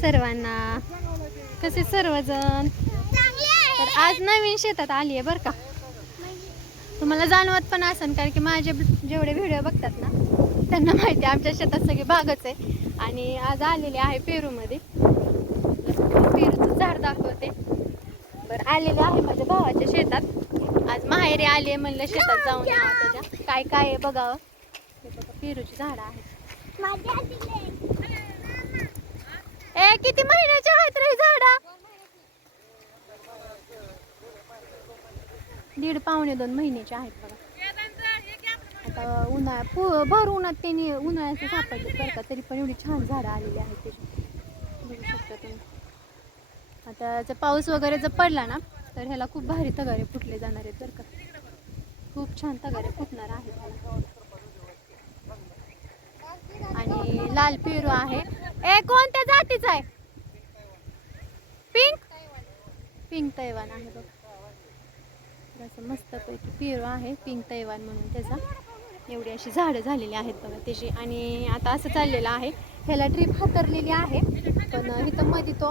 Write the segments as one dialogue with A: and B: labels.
A: सर्वांना. कसे सर्वजण? तर आज नवीन शेतात आली आहे बरं का. तुम्हाला जाणवत पण असेल कारण की माझे जेवढे व्हिडिओ बघतात ना त्यांना माहिती आहे आमच्या शेतात सगळी बागच आहे. आणि आज आलेली आहे पेरूमध्ये. पेरूचं झाड दाखवते. बरं आलेले आहे माझ्या भावाच्या शेतात. आज माहेरी आली आहे म्हणलं शेतात जाऊन त्याच्या काय काय आहे बघावं. हे बघा पेरूची झाडं आहेत. ए किती महिन्याचे आहेत रे झाडा? दीड पावणे दोन महिन्याचे आहेत बघा. आता उन्हाळा पु भर उन्हात त्यांनी उन्हाळ्याचं सापडले करता तरी पण एवढी छान झाडं आलेली आहेत त्याची बघू शकता तुम्ही. आता जर पाऊस वगैरे जर पडला ना तर ह्याला खूप भारी तगारे फुटले जाणार आहेत बरं का. खूप छान तगारे फुटणार आहेत आणि लाल पेरू आहे. ए कोणत्या जातीचा आहे? पिंक पिंक तैवान आहे बघ. तर मस्तपैकी पेरू आहे पिंक तैवान म्हणून त्याचा. एवढी अशी झाडं झालेली आहेत बघा त्याची. आणि आता असं चाललेलं आहे. ह्याला ट्रीप हातरलेली आहे. पण इथं मध्ये तो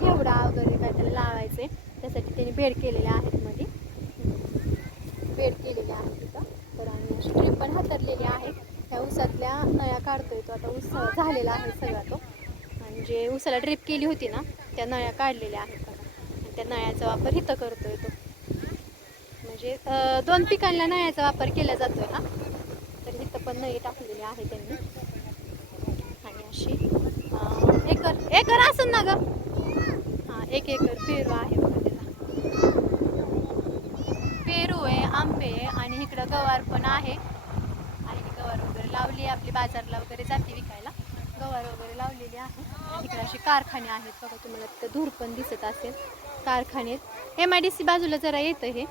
A: घेवडा वगैरे काय त्याला लावायचे. त्यासाठी त्याने बेड केलेले आहेत मध्ये बेड केलेले आहे तिथं. तर आणि अशी ट्रीप पण हातरलेली आहे. ह्या ऊसातल्या नळ्या काढतोय तो. आता ऊस झालेला आहे सगळा तो. जे उसाला ड्रिप केली होती ना त्या नळ्या काढलेल्या आहेत आणि त्या नळ्याचा वापर इथं करतोय तो. म्हणजे दोन पिकांना नळ्याचा वापर केला जातोय ना तर इथं पण नळी टाकलेली आहे त्यांनी. आणि अशी एकर एकर असन ना ग? हा एक एकर पेरू आहे पेरू आहे आंबे आहे आणि इकडं गवार पण आहे. आणि गवार वगैरे लावली आहे आपली बाजारला वगैरे जाते विकायला. गवार वगैरे लावलेली आहे. तिकडे असे कारखाने आहेत. बघा तुम्हाला तिथं धूर पण दिसत असेल. कारखाने एम आय डी सी बाजूला जरा येतं हे.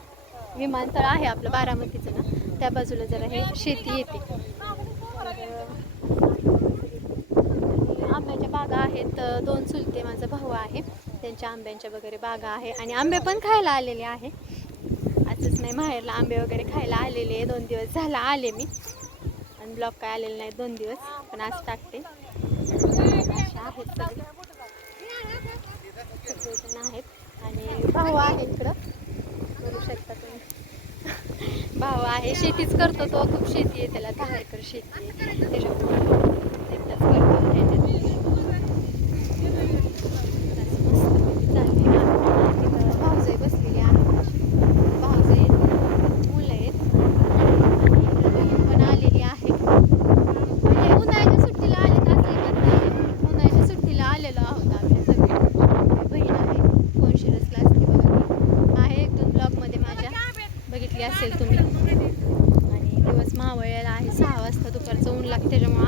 A: विमानतळ आहे आपलं बारामतीचं ना. त्या बाजूला जरा हे शेती येते. आंब्याच्या बागा आहेत. दोन चुलते माझा भाऊ आहे. त्यांच्या आंब्यांच्या वगैरे बागा आहे. आणि आंबे पण खायला आलेले आहे. असंच नाही माहेरला आंबे वगैरे खायला आलेले आहे. दोन दिवस झाला आले मी. आणि ब्लॉक काय आलेले नाही दोन दिवस. पण आज टाकते. अशा आहेत सगळे. आहेत. आणि भाऊ आहे इकडं. बघू शकता तुम्ही. भाऊ आहे. शेतीच करतो तो. खूप शेती आहे त्याला. दहा एकर शेती आहे. त्याच्यामुळे एकटाच करतो ह्याच्यात. असं मस्तपैकी चाललेलं आहे. तिथं भाऊजाई बसलेली आहे भाऊजाई आहेत, मुलं आहेत आणि इकडं बहीण पण आलेली आहे म्हणजे उन्हाळ्याच्या सुट्टीला आले असले उन्हाळ्याच्या सुट्टीला आलेलो आहोत आम्ही सगळे बहीण आहे फोन शिरसला असते बघा आहे एक दोन ब्लॉगमध्ये माझ्या बघितली असेल तुम्ही आणि दिवस मावळलेला आहे सहा वाजता दुपारचं ऊन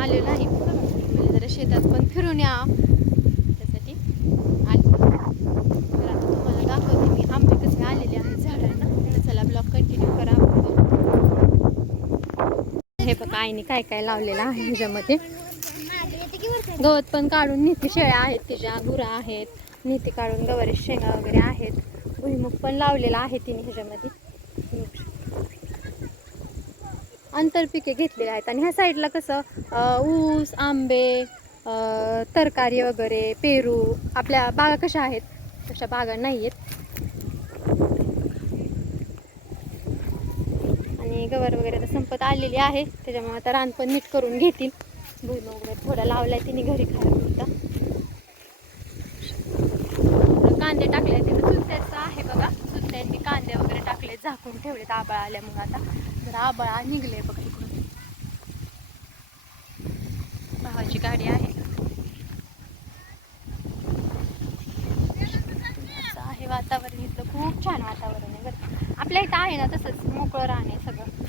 A: आले आलेलं नाही. म्हणजे जरा शेतात पण फिरून या. त्यासाठी आले. तर आता तुम्हाला दाखवते मी. आंबे कसे आलेले आहेत झाडांना. तर चला ब्लॉग कंटिन्यू करा. हे बघा आईने काय काय लावलेलं आहे ह्याच्यामध्ये. गवत पण काढून नेते शेळ्या आहेत तिच्या गुरा आहेत. नेते काढून गवारी शेंगा वगैरे आहेत. भुईमुग पण लावलेला आहे तिने ह्याच्यामध्ये. आंतरपिके घेतलेले आहेत. आणि ह्या साईडला कसं ऊस आंबे तरकारी वगैरे पेरू आपल्या बागा कशा आहेत? तशा बागा नाही आहेत आणि गवर वगैरे आता संपत आलेली आहे. त्याच्यामुळे आता रान पण नीट करून घेतील. भुईम वगैरे थोडा लावलाय तिने घरी खायला होता कांदे टाकले तिथं चुलत्याचं आहे बघा. चुलत्यांनी कांदे वगैरे टाकले झाकून ठेवलेत आबाळ आल्यामुळे आता. जरा आबाळा निघले बघा इकडून. भावाची गाडी आहे. असं आहे वातावरण इथलं. खूप छान वातावरण आहे बरं आपल्या इथं आहे ना तसंच मोकळं राहणे सगळं.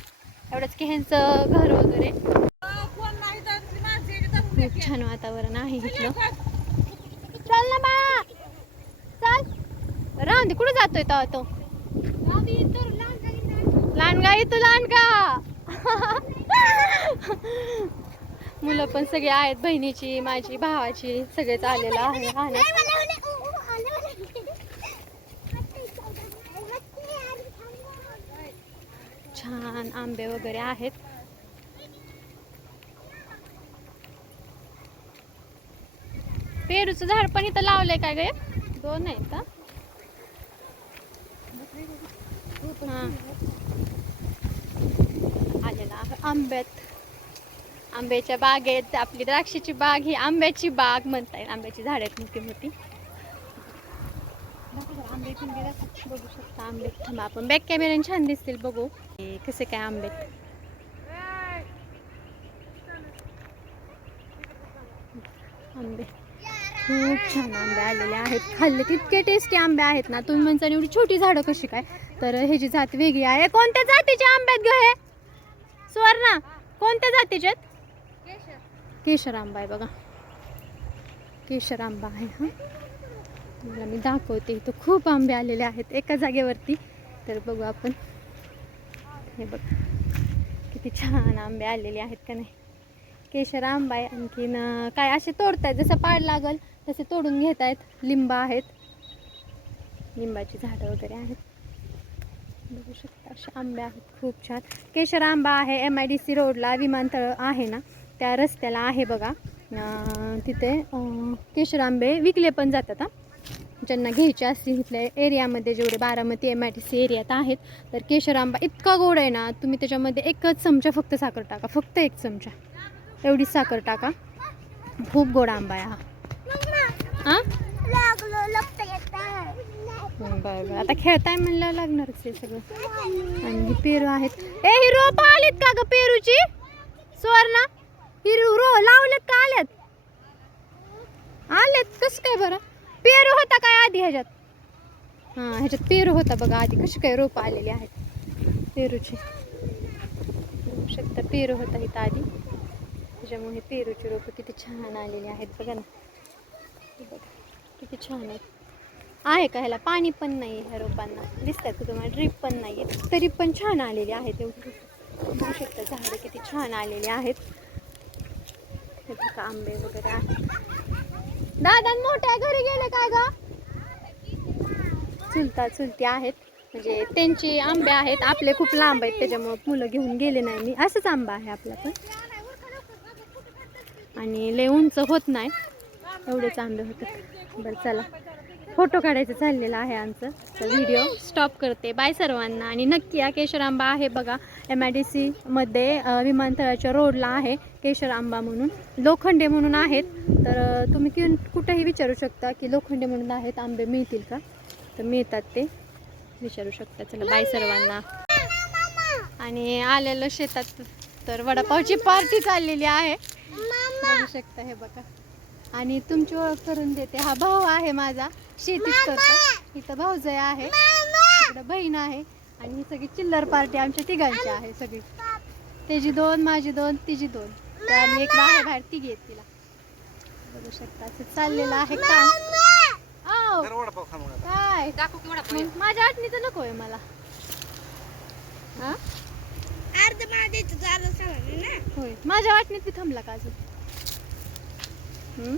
A: एवढंच की ह्यांचं घर वगैरे. खूप छान वातावरण आहे इथलं. चल ना बा. चल. राहून दे कुठं जातोय तेव्हा तो? लांडगा येतो लांडगा! मुलं पण सगळे आहेत बहिणीची माझी भावाची सगळेच आलेलं आहे छान आंबे वगैरे आहेत. पेरूचं झाड पण इथं लावलंय काय गे? दोन आहेत हा हा. आलेला आंब्यात. आंब्याच्या बागेत आपली द्राक्षाची बाग ही आंब्याची बाग म्हणता येईल. आंब्याची झाड आहेत मोठी मोठी. आंबे बघू शकता आंबे थांबा आपण बॅक कॅमेऱ्याने छान दिसतील बघू. कसे काय आंबेत आंबे. खूप छान आंबे आलेले आहेत. खाल्ले तितके टेस्टी आंबे आहेत ना. तुम्ही म्हणता एवढी छोटी झाडं कशी काय? तर ह्याची जात वेगळी आहे कोणत्या जातीचे आंबे आहेत ग हे? सुवर्णा कोणत्या जातीचे आहेत? केशर आंबा आहे बघा. केशर आंबा आहे हा. तुम्हाला मी दाखवते इथं खूप आंबे आलेले आहेत एका जागेवरती. तर बघू आपण. हे बघ किती छान आंबे आलेले आहेत का नाही. केशर आंबा आहे आणखीन काय असे तोडतायत जसं पाड लागल तसे तोडून घेत आहेत लिंबा आहेत. लिंबाची झाडं वगैरे आहेत. बघू शकता असे आंबे आहेत खूप छान. केशर आंबा आहे एम आय डी सी रोडला विमानतळ आहे ना त्या रस्त्याला आहे बघा. तिथे केशर आंबे विकले पण जातात हां. ज्यांना घ्यायचे असतील इथल्या एरियामध्ये जेवढे Baramati M I T C एरियात आहेत तर केशर आंबा इतका गोड आहे ना तुम्ही त्याच्यामध्ये एकच चमचा फक्त साखर टाका. फक्त एक चमचा. एवढी साखर टाका. खूप गोड आंबा आहे हा. हां? बरं बरं आता खेळताय म्हणलं लागणारच हे सगळं. आणि पेरू आहेत. ए ही रोप आलीत का ग पेरूची? सुवर्णा ही रो लावलेत का आल्यात? आलेत कसं काय बरं? पेरू होता काय आधी ह्याच्यात? हां ह्याच्यात पेरू होता बघा आधी. कशी काय रोप आलेली आहेत. पेरूची. शकता पेरू होता इथं आधी. त्याच्यामुळे पेरूची रोपं किती छान आलेली आहेत. बघा ना. बघा किती छान आहेत. आहे का ह्याला? पाणी पण नाही ह्या रोपांना. दिसतात का तुम्हाला? ड्रीप पण नाही आहे तरी पण छान आलेली आहेत. एवढी बघू शकता झाडं किती छान आलेली आहेत. आंबे वगैरे आहेत. दादा मोठ्या घरी गेले काय ग? चुलता चुलती आहेत. म्हणजे त्यांचे आंबे आहेत. आपले खूप लांब आहेत त्याच्यामुळं मुलं घेऊन गेले नाही मी. असंच आंबा आहे आपला पण. आणि लय उंच होत नाही. एवढेच आंबे होतात बरं चला. फोटो काढायचं चाललेलं आहे आमचं. तर व्हिडिओ स्टॉप करते. बाय सर्वांना. आणि नक्की या केशर आंबा आहे बघा एम आय डी सीमध्ये विमानतळाच्या रोडला आहे केशर आंबा म्हणून. लोखंडे म्हणून आहेत. तर तुम्ही किन कुठेही विचारू शकता की लोखंडे म्हणून आहेत आंबे मिळतील का? तर मिळतात ते. विचारू शकता. चला बाय सर्वांना. आणि आलेलं शेतात तर वडापावची पार्टी चाललेली आहे. शकता हे बघा. आणि तुमची ओळख करून देते. हा भाऊ आहे माझा. शेतीच करतो. इथं भाऊजय आहे. इकडं बहीण आहे. आणि ही सगळी चिल्लर पार्टी आमच्या तिघांची आहे सगळी. त्याची दोन माझी दोन तिची दोन. आणि एक बाहेर बाहेर तिघी आहेत तिला. बघू शकता असं चाललेलं आहे काम. काय? माझ्या आठणीचं नको आहे मला. हा?
B: अर्ध माझ्या
A: वाटणीत थांबला का अजून? Hmm?